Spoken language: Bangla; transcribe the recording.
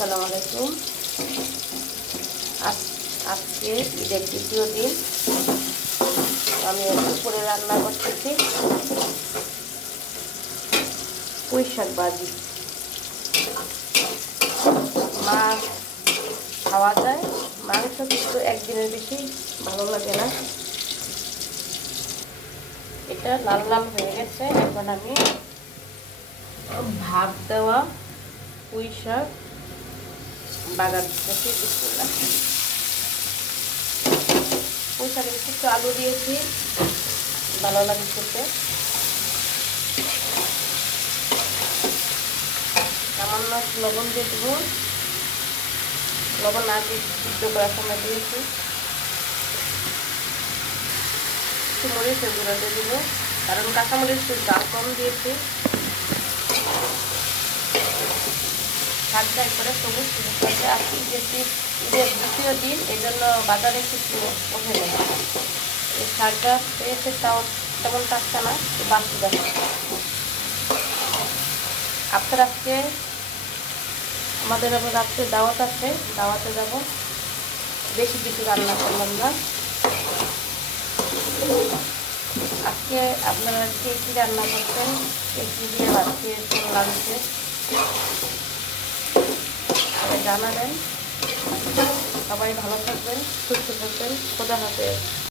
আসসালামু আলাইকুম। আজকে ঈদের দ্বিতীয় দিন। আমি দুপুরে রান্না করতেছি পুঁই শাক ভাজি। মাছ খাওয়া যায়, মাংস কিন্তু একদিনের বেশি ভালো লাগে না। এটা লাল লাল হয়ে গেছে। এখন আমি ভাত দেওয়া পুঁই শাক বাগার দিতেছি। বিসমিল্লাহ। পুঁই শাকের একটু আলু দিয়েছি, ভালো লাগে খেতে। সামান্য লবণ দিয়ে দেবো। লবণ না দিয়ে সিদ্ধ করার সময় দিয়েছি। একটু মরিচের গুঁড়ো দিয়ে দেবো, কারণ কাঁচামরিচের দাম কম দিয়েছি। শাকটা করে সবুজ করতে আসি যেটি ঈদের দ্বিতীয় দিন, এই জন্য বাজারে কিছু ওঠে নেই। এই শাকটা পেয়েছে তাও তেমন টাটকা না, বাড়তি দেখো। আপনার আজকে আমাদের আবার রাত্রে দাওয়াত আছে, দাওয়াতে যাব। বেশি কিছু রান্না করলাম না আজকে। আপনারা কে কী রান্না করছেন, কে কী দিয়ে ভাত খেয়েছেন লাঞ্চে, জানাবেন। সবাই ভালো থাকবেন, সুস্থ থাকবেন। খোদা হাফেজ।